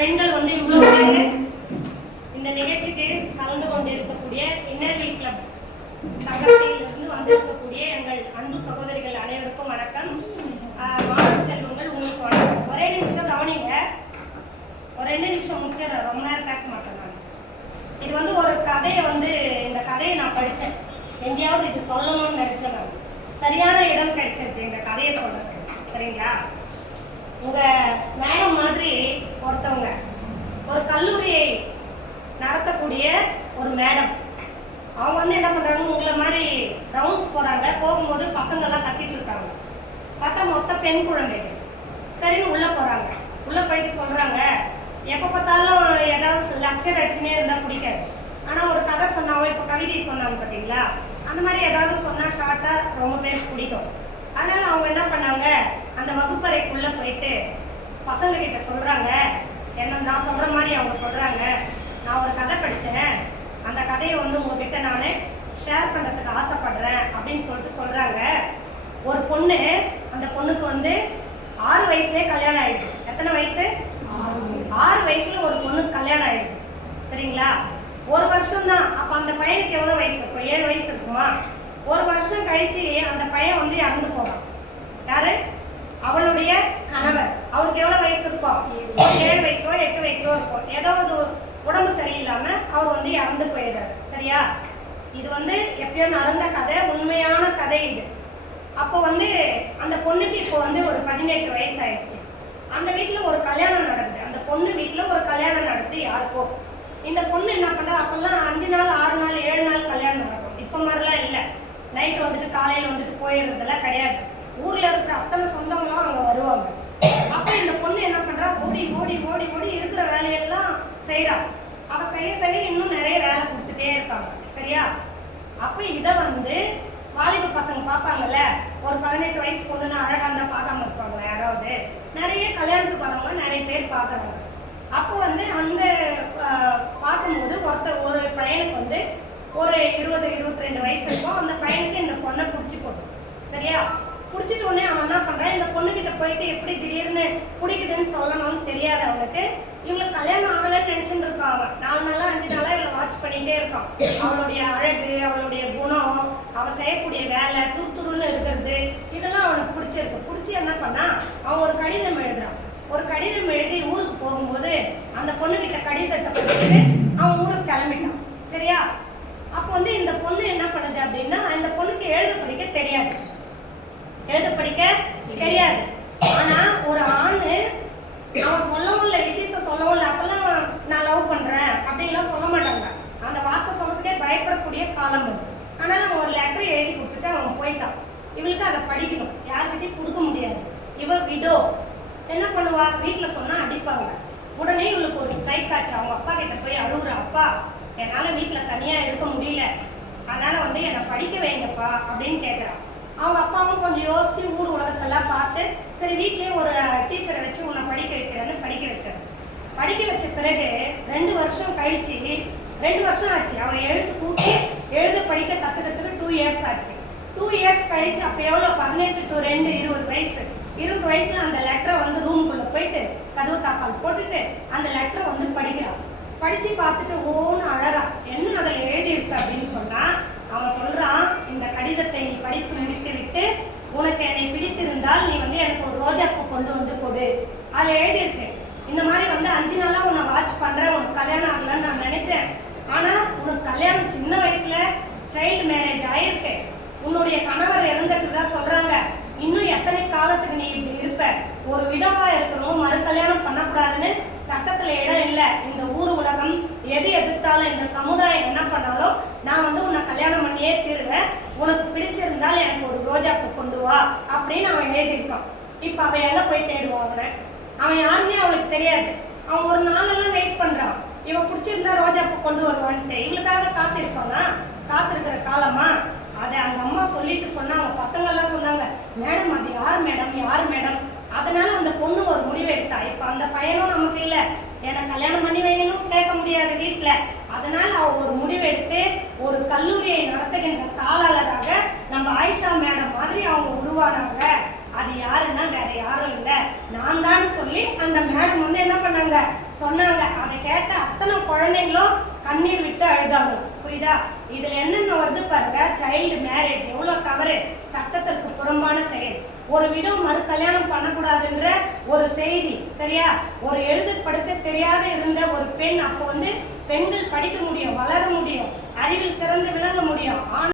பெண்கள் வந்து இவ்வளவு பேர் இந்த நிகழ்ச்சிக்கு கலந்து கொண்டு இருக்கக்கூடிய இன்னர்வில் கிளப் சங்கத்திலிருந்து வந்திருக்கக்கூடிய எங்கள் அன்பு சகோதரிகள் அனைவருக்கும் வணக்கம். மாணவ செல்வங்கள் உங்களுக்கு வணக்கம். ஒரே நிமிஷம் கவனிங்க, ஒரு 2 நிமிஷம் முடிச்சிடறேன், ரொம்ப நேரம் பேச மாட்டேன் நான். இது வந்து ஒரு கதையை இந்த கதையை நான் படித்தேன், எங்கேயாவது இது சொல்லணும்னு நினைச்சேன். நான் சரியான இடம் கிடைச்சிருக்கு இந்த கதையை சொல்றது. சரிங்களா? உங்க மேடம் மாதிரி ஒருத்தவங்க ஒரு கல்லூரியை நடத்தக்கூடிய ஒரு மேடம், அவங்க என்ன பண்றாங்க, உங்களை மாதிரி ரவுண்ட்ஸ் போறாங்க. போகும்போது பசங்க எல்லாம் கத்திட்டு இருக்காங்க. பார்த்தா மொத்த பெண் குழந்தைகள். சரின்னு உள்ள போறாங்க. உள்ள போயிட்டு சொல்றாங்க, எப்போ பார்த்தாலும் ஏதாவது லெக்சர் அடிச்சுனே இருந்தா பிடிக்காது. ஆனா ஒரு கதை சொன்னாவோ, இப்போ கவிதை சொன்னாங்க பார்த்தீங்களா, அந்த மாதிரி ஏதாவது சொன்னா ஷார்ட்டா ரொம்ப பேருக்கு பிடிக்கும். அதனால அவங்க என்ன பண்ணாங்க, அந்த வகுப்பறைக்குள்ள போயிட்டு பசங்க கிட்ட சொல்றாங்க, என்ன நான் சொல்ற மாதிரி அவங்க சொல்றாங்க, நான் ஒரு கதை படித்தேன், அந்த கதையை உங்ககிட்ட நான் ஷேர் பண்ணுறதுக்கு ஆசைப்படுறேன் அப்படின்னு சொல்றாங்க. ஒரு பொண்ணு, அந்த பொண்ணுக்கு 6 வயசுலேயே கல்யாணம் ஆயிடுது. எத்தனை வயசு? 6 வயசுல ஒரு பொண்ணுக்கு கல்யாணம் ஆயிடுது. சரிங்களா? ஒரு வருஷம் தான். அப்போ அந்த பையனுக்கு எவ்வளோ வயசு இருக்கும்? 7 வயசு இருக்குமா? ஒரு வருஷம் கழிச்சு அந்த பையன் இறந்து போவான். யாரு? அவளுடைய கணவர். அவருக்கு எவ்வளோ வயசு இருக்கும்? 7 வயசோ 8 வயசோ இருக்கும். ஏதோ ஒரு உடம்பு சரியில்லாம அவர் இறந்து போயிடுறாரு. சரியா? இது எப்பயோ நடந்த கதை, உண்மையான கதை இது. அப்போ அந்த பொண்ணுக்கு இப்போ ஒரு 18 வயசு ஆயிடுச்சு. அந்த வீட்டில் ஒரு கல்யாணம் நடக்குது. அந்த பொண்ணு வீட்டில் ஒரு கல்யாணம் நடக்குது யாருக்கோ. இந்த பொண்ணு என்ன பண்ணுறா, அப்போல்லாம் 5 நாள் 6 நாள் 7 நாள் கல்யாணம் நடக்கும். இப்போ மாதிரிலாம் இல்லை. நைட்டு காலையில் போயிடுறதெல்லாம் கிடையாது. ஊரில் இருக்கிற அத்தனை சொந்தங்களும் அங்கே வருவாங்க. அப்போ இந்த பொண்ணு என்ன பண்ணுறா, ஓடி ஓடி ஓடி ஓடி இருக்கிற வேலையெல்லாம் செய்கிறா. அவள் செய்ய இன்னும் நிறைய வேலை கொடுத்துட்டே இருக்காங்க. சரியா? அப்போ இதை வாலிப பசங்க பார்ப்பாங்கல்ல, ஒரு 18 வயசு பொண்ணுன்னு அழகாக இருந்தால் பார்க்காம இருப்பாங்க யாராவது. நிறைய கல்யாணத்துக்கு வரவங்க நிறைய பேர் பார்க்குறாங்க. அப்போ அந்த பார்க்கும்போது ஒரு பையனுக்கு ஒரு 20-22 வயசு இருக்கும். அந்த பையனுக்கு இந்த பொண்ணை பிடிச்சி போடும். சரியா? பிடிச்சிட்டு உடனே அவன் என்ன பண்ணுறான், இந்த பொண்ணுக்கிட்ட போயிட்டு எப்படி திடீர்னு பிடிக்குதுன்னு சொல்லணும்னு தெரியாது அவனுக்கு. இவங்களுக்கு கல்யாணம் ஆகலைன்னு நினச்சிட்டு இருக்கான். அவன் 4 நாளா 5 நாளா இவளை வாட்ச் பண்ணிகிட்டே இருக்கான். அவளுடைய அழகு, அவளுடைய குணம், அவள் செய்யக்கூடிய வேலை, துருத்துருன்னு இருக்கிறது, இதெல்லாம் அவனுக்கு பிடிச்சிருக்கு. பிடிச்சி என்ன பண்ணா, அவன் ஒரு கடிதம் எழுதுறான். ஒரு கடிதம் எழுதி ஊருக்கு போகும்போது அந்த பொண்ணுக்கிட்ட கடிதத்தை கொடுத்துட்டு அவன் ஊருக்கு கிளம்பிட்டான். சரியா? அப்போ இந்த பொண்ணு என்ன பண்ணுது அப்படின்னா, இந்த பொண்ணுக்கு எழுத படிக்க தெரியாது. ஆனா ஒரு ஆணு அவன் சொல்லவும் இல்லை, விஷயத்த சொல்லவும் இல்லை. அப்பெல்லாம் நான் லவ் பண்றேன் அப்படின்லாம் சொல்ல மாட்டாங்க. அந்த வார்த்தை சொல்றதுக்கே பயப்படக்கூடிய காலம் அது. ஆனால் அவன் ஒரு லெட்டர் எழுதி கொடுத்துட்டு அவன் போயிட்டான். இவளுக்கு அதை படிக்கணும், யார்கிட்டையும் கொடுக்க முடியாது. இவள் விடோ என்ன பண்ணுவா, வீட்டில் சொன்னா அடிப்பாங்க. உடனே இவளுக்கு ஒரு ஸ்ட்ரைக் ஆச்சு. அவங்க அப்பா கிட்ட போய் அழுகுற, அப்பா என்னால் வீட்டில் தனியாக இருக்க முடியல, அதனால என்னை படிக்க வைங்கப்பா அப்படின்னு கேட்குறான். அவங்க அப்பாவும் கொஞ்சம் யோசிச்சு ஊர் உலகத்தெல்லாம் பார்த்து, சரி வீட்லேயே ஒரு டீச்சரை வச்சு உன்னை படிக்க வைக்கிறேன்னு படிக்க வச்சார். படிக்க வச்ச பிறகு 2 வருஷம் கழிச்சு, 2 வருஷம் ஆச்சு. அவன் எழுத்து கூட்டி எழுத படிக்க கற்றுக்கிறதுக்கு 2 இயர்ஸ் ஆச்சு. 2 இயர்ஸ் கழிச்சு அப்போ எவ்வளோ, 18 to 2 20 வயசு. 20 வயசுல அந்த லெட்டரை ரூமுக்குள்ளே போயிட்டு கதவு தாப்பால் போட்டுட்டு அந்த லெட்டரை படிக்கிறான். படித்து பார்த்துட்டு ஓன்னு அழறான். என்ன அதில் எழுதியிருக்கு அப்படின்னு சொன்னால், அவன் சொல்கிறான், இந்த கடிதத்தை நீ படித்து முடித்து விட்டு உனக்கு என்னை பிடித்திருந்தால் நீ எனக்கு ஒரு ரோஜாப்பூ கொண்டு கொடு. அதில் எழுதியிருக்கு, இந்த மாதிரி 5 நாளாக உன்னை வாட்ச் பண்ணுறேன், உனக்கு கல்யாணம் ஆகலான்னு நான் நினச்சேன். ஆனால் உனக்கு கல்யாணம் சின்ன வயசில் சைல்டு மேரேஜ் ஆகிருக்கு. உன்னுடைய கணவர் இறந்துட்டு தான் சொல்கிறாங்க. இன்னும் எத்தனை காலத்துக்கு நீ இப்படி இருப்ப? ஒரு விடவாக இருக்கிறவங்க மறு கல்யாணம் பண்ணக்கூடாதுன்னு சட்டத்தில் இடம் இல்லை. இந்த ஊர் உலகம் எது எதிர்த்தாலும், இந்த சமுதாயம் என்ன பண்ணாலும் நான் உன்னை கல்யாணம் பண்ணியே தீருவேன். உனக்கு பிடிச்சிருந்தால் எனக்கு ஒரு ரோஜாப்பூ கொண்டு வா அப்படின்னு அவன் எழுதியிருக்கான். இப்போ அவன் எங்கே போய் தேடுவான்? அவன் யாருமே அவளுக்கு தெரியாது. அவன் ஒரு நாளெல்லாம் வெயிட் பண்ணுறான், இவன் பிடிச்சிருந்தா ரோஜாப்பூ கொண்டு வருவான்ட்டு. இவளுக்காக காத்திருப்பானா? காத்திருக்கிற காலமா? அதை அந்த அம்மா சொல்லிட்டு சொன்னாங்க. பசங்கள்லாம் சொன்னாங்க, மேடம் அது யார் மேடம், யார் மேடம். அதனால அந்த பொண்ணு ஒரு முடிவு எடுத்தா. இப்போ அந்த பையனும் நமக்கு இல்லை, என்னை கல்யாணம் பண்ணி வைக்கணும் கேட்க முடியாது வீட்டில். அதனால அவ ஒரு முடிவு எடுத்து ஒரு கல்லூரியை நடத்துகின்ற தாளாளராக நம்ம ஆயிஷா மேடம் மாதிரி அவங்க உருவானாங்க. அது யாருன்னா வேற யாரும் இல்லை, நான் தான் சொல்லி அந்த மேடம் வந்து என்ன பண்ணாங்க சொன்னாங்க. அதை கேட்ட அத்தனை குழந்தைங்களும் கண்ணீர் விட்டு அழுதாங்க. புரியுதா? இதுல என்னென்ன வருது பாருங்க. சைல்டு மேரேஜ் எவ்வளவு தவறு, சட்டத்திற்கு புறம்பான செயல். ஒரு விடோ மறு கல்யாணம் பண்ணக்கூடாதுன்ற ஒரு செய்தி, சரியா? ஒரு எழுத படுக்க தெரியாத இருந்த ஒரு பெண், அப்போ வந்து பெண்கள் படிக்க முடியும், வளர முடியும், அறிவில் சிறந்து விளங்க முடியும்.